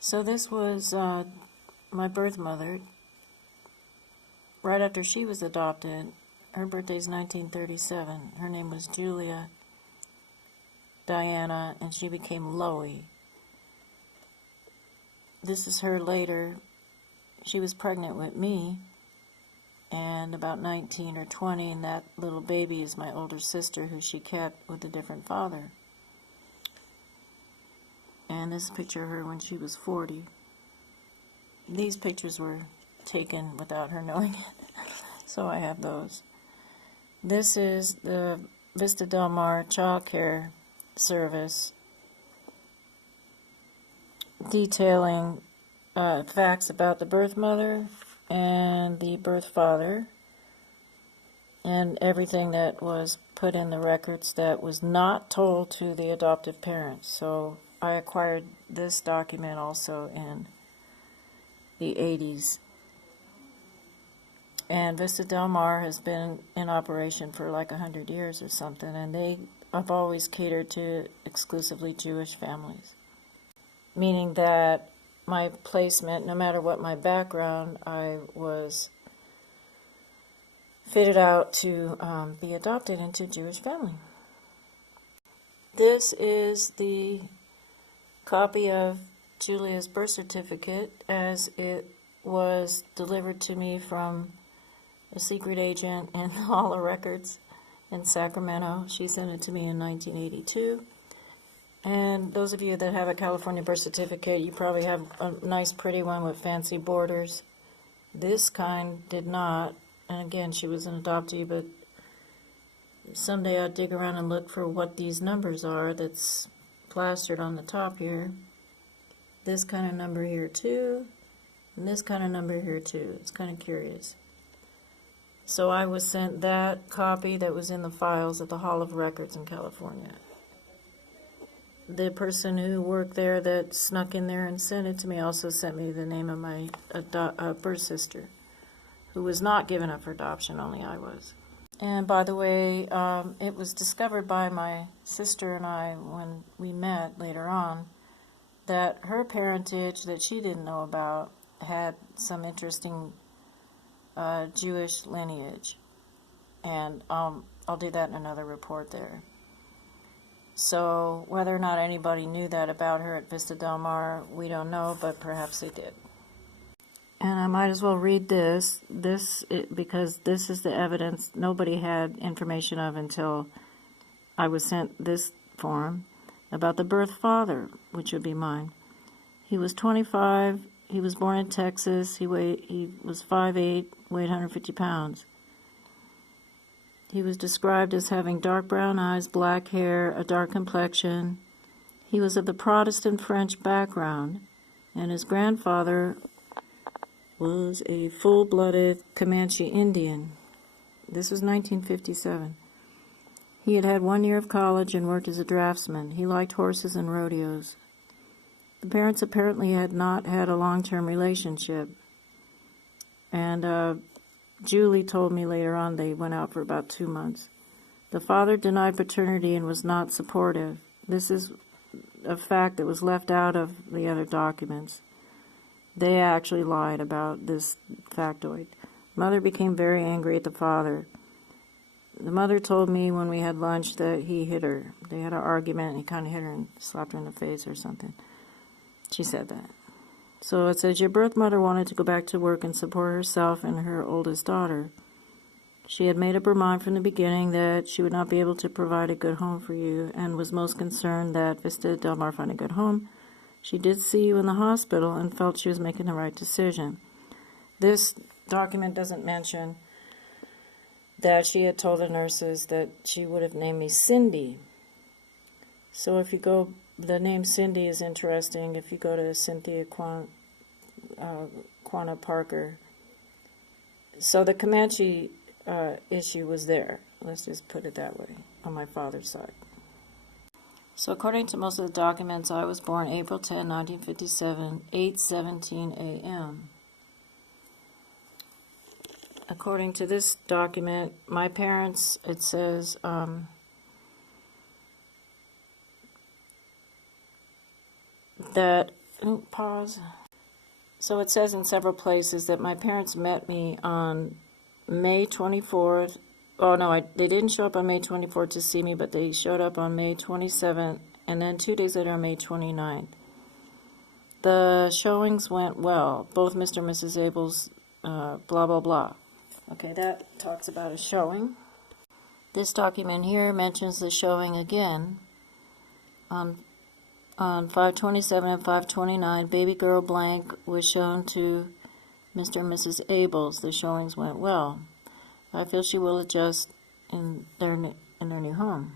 So this was my birth mother. Right after she was adopted, her birthday's 1937. Her name was Julia Diana, and she became Loie. This is her later. She was pregnant with me, and about 19 or 20, and that little baby is my older sister, who she kept with a different father. And this is a picture of her when she was 40. These pictures were taken without her knowing it, so I have those. This is the Vista Del Mar Child Care Service detailing facts about the birth mother and the birth father and everything that was put in the records that was not told to the adoptive parents. So I acquired this document also in the 80s. And Vista Del Mar has been in operation for like 100 years or something, and they have always catered to exclusively Jewish families. Meaning that my placement, no matter what my background, I was fitted out to be adopted into a Jewish family. This is the copy of Julia's birth certificate as it was delivered to me from a secret agent in the Hall of Records in Sacramento. She sent it to me in 1982. And those of you that have a California birth certificate, you probably have a nice pretty one with fancy borders. This kind did not. And again, she was an adoptee, but someday I'll dig around and look for what these numbers are that's plastered on the top here. This kind of number here too, and this kind of number here too. It's kind of curious. So I was sent that copy that was in the files at the Hall of Records in California. The person who worked there that snuck in there and sent it to me also sent me the name of my birth sister, who was not given up for adoption, only I was. And by the way, it was discovered by my sister and I when we met later on that her parentage that she didn't know about had some interesting Jewish lineage. And I'll do that in another report there. So whether or not anybody knew that about her at Vista Del Mar, we don't know, but perhaps they did. And I might as well read this because this is the evidence nobody had information of until I was sent this form about the birth father, which would be mine. He was 25. He was born in Texas. He was 5'8", weighed 150 pounds. He was described as having dark brown eyes, black hair, a dark complexion. He was of the Protestant French background, and his grandfather was a full-blooded Comanche Indian. This was 1957. He had had 1 year of college and worked as a draftsman. He liked horses and rodeos. The parents apparently had not had a long-term relationship. And Julie told me later on they went out for about 2 months. The father denied paternity and was not supportive. This is a fact that was left out of the other documents. They actually lied about this factoid. Mother became very angry at the father. The mother told me when we had lunch that he hit her. They had an argument, and he kind of hit her and slapped her in the face or something. She said that. So it says, your birth mother wanted to go back to work and support herself and her oldest daughter. She had made up her mind from the beginning that she would not be able to provide a good home for you and was most concerned that Vista Del Mar find a good home. She did see you in the hospital and felt she was making the right decision. This document doesn't mention that she had told the nurses that she would have named me Cindy. So if you go, the name Cindy is interesting. If you go to Cynthia Quanah Parker. So the Comanche issue was there. Let's just put it that way, on my father's side. So according to most of the documents, I was born April 10, 1957, 8:17 a.m. According to this document, my parents, it says, that pause. So it says in several places that my parents met me on May 24th. Oh no, they didn't show up on May 24th to see me, but they showed up on May 27th, and then 2 days later on May 29th. The showings went well. Both Mr. and Mrs. Abel's, blah, blah, blah. Okay, that talks about a showing. This document here mentions the showing again. On 5/27 and 5/29, baby girl blank was shown to Mr. and Mrs. Abel's. The showings went well. I feel she will adjust in their new home.